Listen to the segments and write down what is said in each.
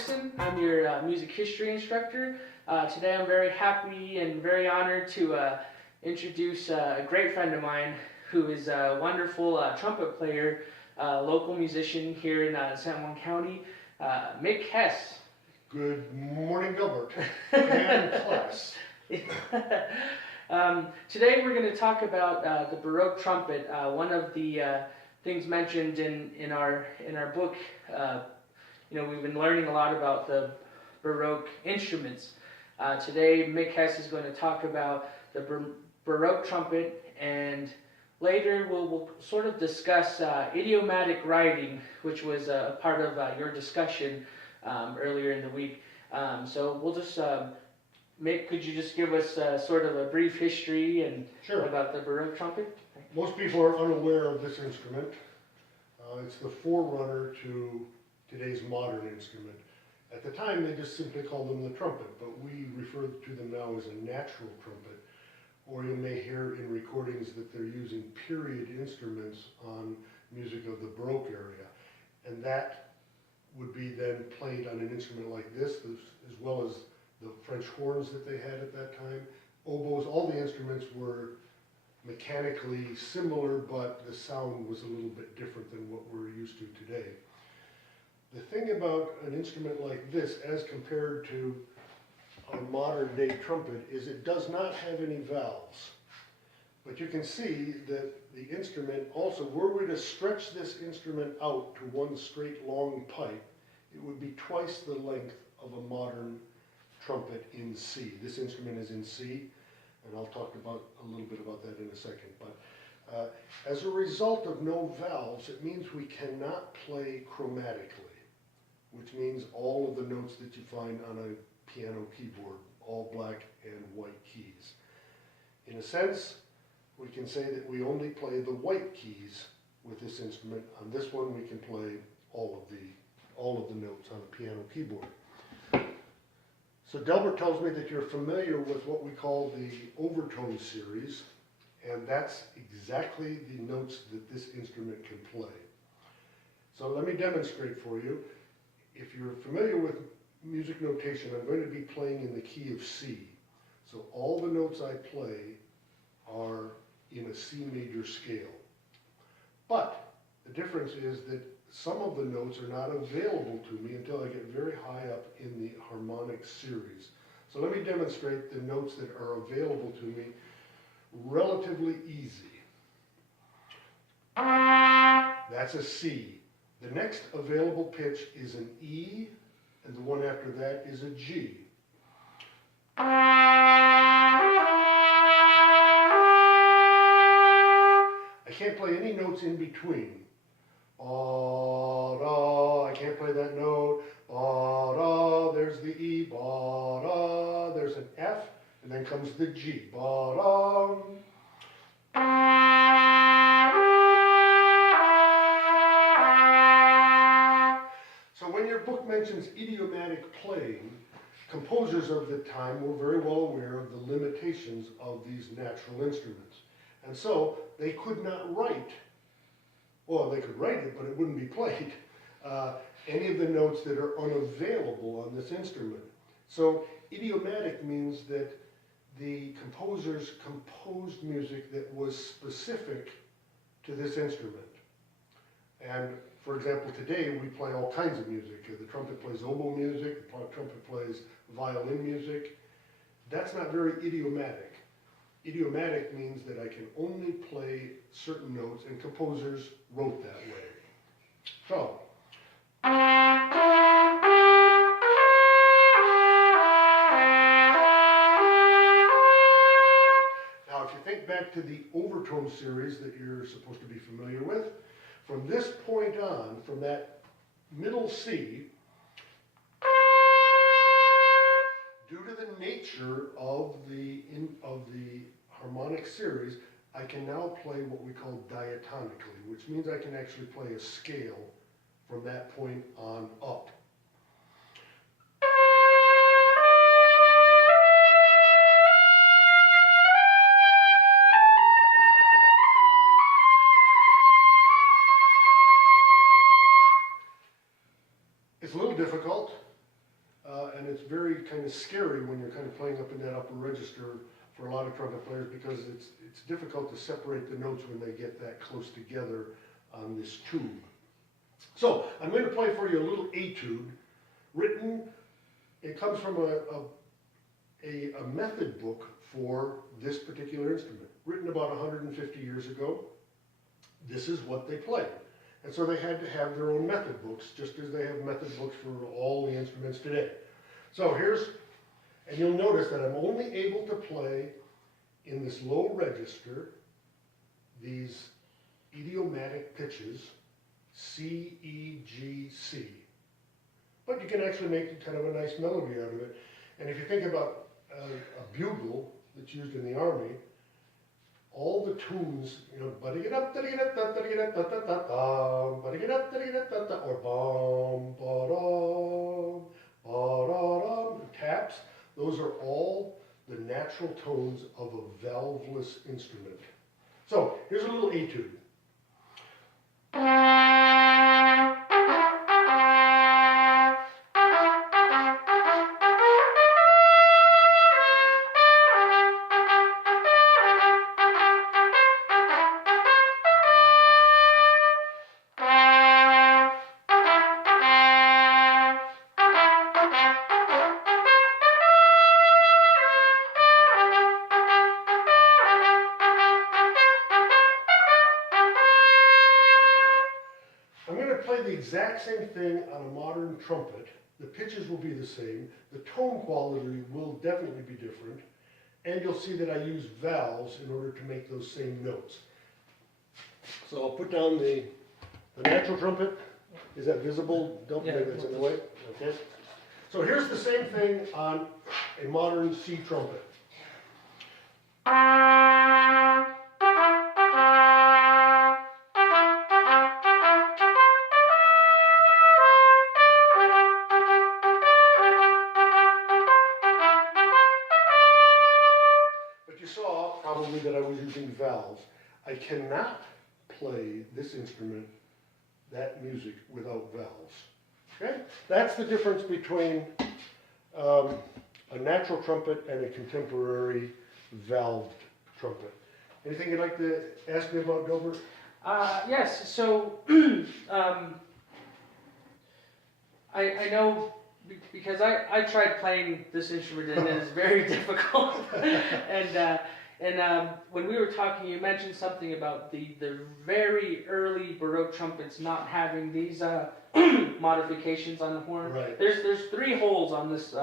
Anderson. I'm your music history instructor. Today I'm very happy and very honored to introduce a great friend of mine who is a wonderful trumpet player, local musician here in San Juan County, Mick Hesse. Good morning, Delbert and class. Today we're going to talk about the Baroque trumpet. One of the things mentioned in our book. We've been learning a lot about the Baroque instruments. Today, Mick Hesse is going to talk about the Baroque trumpet, and later we'll sort of discuss idiomatic writing, which was a part of your discussion earlier in the week. So we'll just, Mick, could you just give us sort of a brief history and Sure. about the Baroque trumpet? Most people are unaware of this instrument. It's the forerunner to today's modern instrument. At the time, they just simply called them the trumpet, but we refer to them now as a natural trumpet. Or you may hear in recordings that they're using period instruments on music of the Baroque area. And that would be then played on an instrument like this, as well as the French horns that they had at that time. Oboes, all the instruments were mechanically similar, but the sound was a little bit different than what we're used to today. The thing about an instrument like this, as compared to a modern day trumpet, is it does not have any valves. But you can see that the instrument also, were we to stretch this instrument out to one straight long pipe, it would be twice the length of a modern trumpet in C. This instrument is in C, and I'll talk about a little bit about that in a second. But as a result of no valves, it means we cannot play chromatically, which means all of the notes that you find on a piano keyboard, all black and white keys. In a sense, we can say that we only play the white keys with this instrument. On this one, we can play all of the notes on a piano keyboard. So Delbert tells me that you're familiar with what we call the overtone series, and that's exactly the notes that this instrument can play. So let me demonstrate for you. If you're familiar with music notation, I'm going to be playing in the key of C. So all the notes I play are in a C major scale. But the difference is that some of the notes are not available to me until I get very high up in the harmonic series. So let me demonstrate the notes that are available to me relatively easy. That's a C. The next available pitch is an E, and the one after that is a G. I can't play any notes in between. Ba-da, I can't play that note. Ba-da, there's the E. Ba-da, there's an F, and then comes the G. Ba-da. So when your book mentions idiomatic playing, composers of the time were very well aware of the limitations of these natural instruments. And so they could not write, well, they could write it, but it wouldn't be played, any of the notes that are unavailable on this instrument. So idiomatic means that the composers composed music that was specific to this instrument. And for example, today we play all kinds of music. The trumpet plays oboe music, the trumpet plays violin music. That's not very idiomatic. Idiomatic means that I can only play certain notes, and composers wrote that way. So, now if you think back to the overtone series that you're supposed to be familiar with, from this point on, from that middle C, due to the nature of the harmonic series, I can now play what we call diatonically, which means I can actually play a scale from that point on up. It's a little difficult. it's very kind of scary when you're kind of playing up in that upper register for a lot of trumpet players, because it's difficult to separate the notes when they get that close together on this tube. So I'm going to play for you a little etude written. It comes from a method book for this particular instrument, written about 150 years ago. This is what they played. And so they had to have their own method books, just as they have method books for all the instruments today. So and you'll notice that I'm only able to play in this low register these idiomatic pitches, C, E, G, C. But you can actually make kind of a nice melody out of it. And if you think about a bugle that's used in the army, all the tunes, you know, or taps, those are all the natural tones of a valveless instrument. So here's a little etude. Play the exact same thing on a modern trumpet. The pitches will be the same. The tone quality will definitely be different. And you'll see that I use valves in order to make those same notes. So I'll put down the natural trumpet. Is that visible? Don't think that's in the way. Okay. So here's the same thing on a modern C trumpet. Probably that I was using valves. I cannot play this instrument, that music, without valves. Okay? That's the difference between a natural trumpet and a contemporary valved trumpet. Anything you'd like to ask me about, Delbert? Yes, so I know, because I tried playing this instrument and it is very difficult. And when we were talking, you mentioned something about the very early Baroque trumpets not having these modifications on the horn. Right. There's 3 holes on this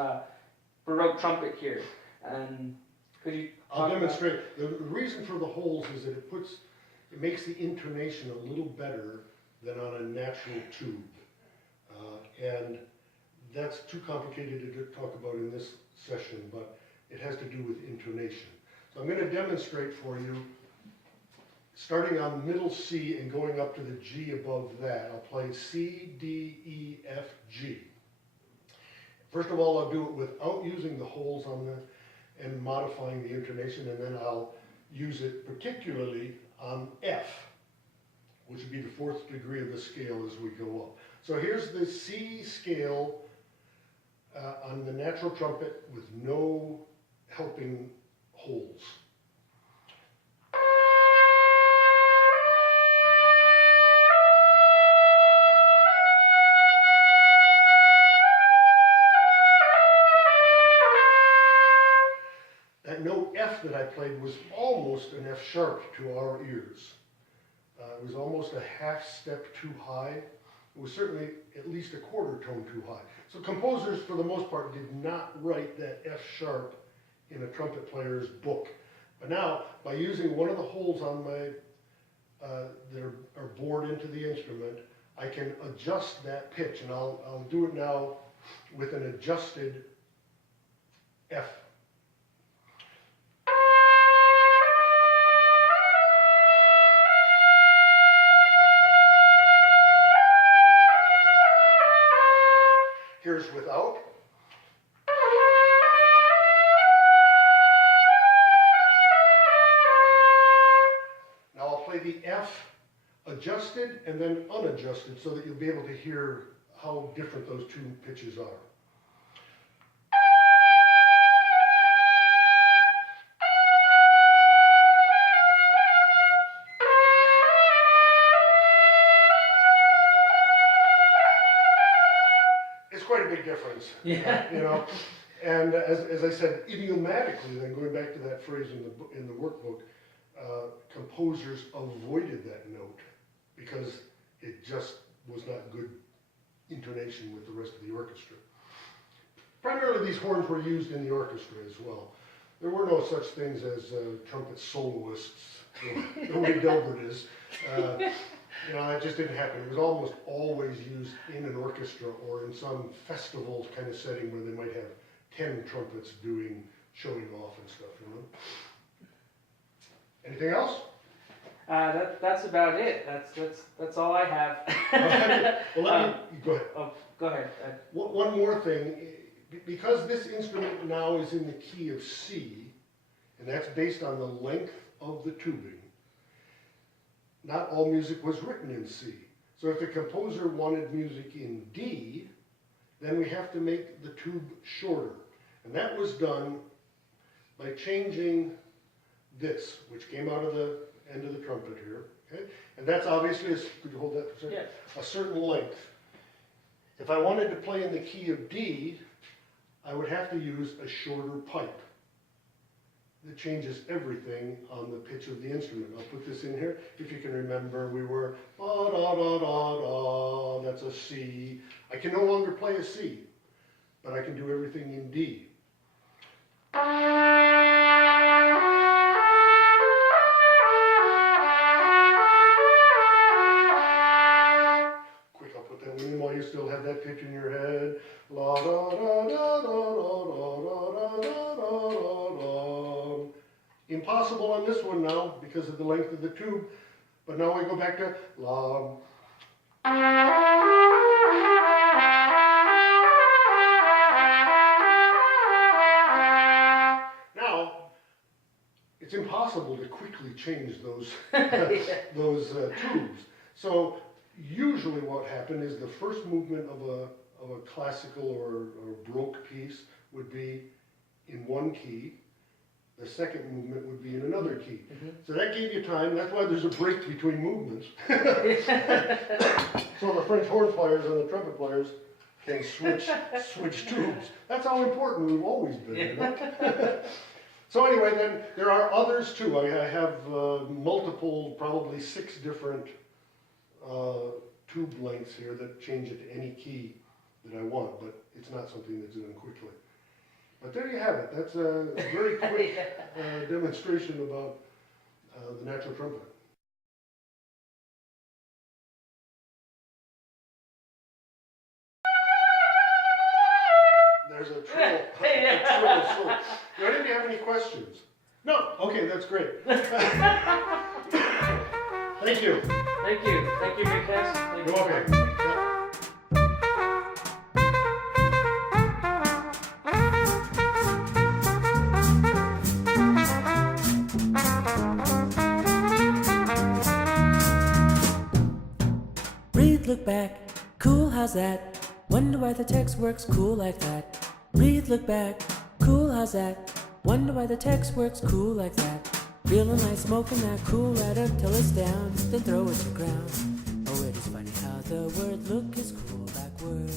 Baroque trumpet here. And could you I'll demonstrate. The reason for the holes is that it makes the intonation a little better than on a natural tube. And that's too complicated to talk about in this session, but it has to do with intonation. So I'm going to demonstrate for you, starting on middle C and going up to the G above that. I'll play C, D, E, F, G. First of all, I'll do it without using the holes on and modifying the intonation, and then I'll use it particularly on F, which would be the 4th degree of the scale as we go up. So here's the C scale on the natural trumpet with no helping holes. That note F that I played was almost an F sharp to our ears. It was almost a half step too high. It was certainly at least a quarter tone too high. So composers, for the most part, did not write that F sharp in a trumpet player's book. But now, by using one of the holes on my that are bored into the instrument, I can adjust that pitch, and I'll do it now with an adjusted F. Here's without. Now I'll play the F adjusted and then unadjusted so that you'll be able to hear how different those 2 pitches are. quite a big difference. Yeah. You know, and as I said, idiomatically, then going back to that phrase in the workbook, composers avoided that note because it just was not good intonation with the rest of the orchestra. Primarily these horns were used in the orchestra as well. There were no such things as trumpet soloists, the way Delbert is. You know, that just didn't happen. It was almost always used in an orchestra or in some festival kind of setting where they might have 10 trumpets showing off and stuff, you know. Anything else? That's about it. That's all I have. Well, let me, go ahead. Oh, go ahead. One more thing, because this instrument now is in the key of C, and that's based on the length of the tubing, not all music was written in C. So if the composer wanted music in D, then we have to make the tube shorter. And that was done by changing this, which came out of the end of the trumpet here. Okay? And that's obviously, could you hold that for a second? Yeah. A certain length. If I wanted to play in the key of D, I would have to use a shorter pipe. That changes everything on the pitch of the instrument. I'll put this in here. If you can remember, we were da da da da da. That's a C. I can no longer play a C, but I can do everything in D. Quick, I'll put that one in while you still have that pitch in your head. La da da da da da da da da da da. Impossible on this one now because of the length of the tube. But now we go back to la. Now, it's impossible to quickly change those tubes. So usually what happened is the first movement of a classical or Baroque piece would be in one key. The second movement would be in another key. Mm-hmm. So that gave you time. That's why there's a break between movements. So the French horn players and the trumpet players can switch tubes. That's how important we've always been. You know? So anyway, then there are others too. I have multiple, probably 6 different tube lengths here that change it to any key that I want, but it's not something that's done quickly. But there you have it. That's a very quick demonstration about the natural trumpet. There's a trill. Do any of you have any questions? No? Okay, that's great. Thank you. Thank you. Thank you, Mick Hesse. You're welcome. Read, look back, cool, how's that? Wonder why the text works cool like that. Read, look back, cool, how's that? Wonder why the text works cool like that. Feeling like smoking that cool right up till it's down, then throw it to ground. Oh, it is funny how the word look is cool backward.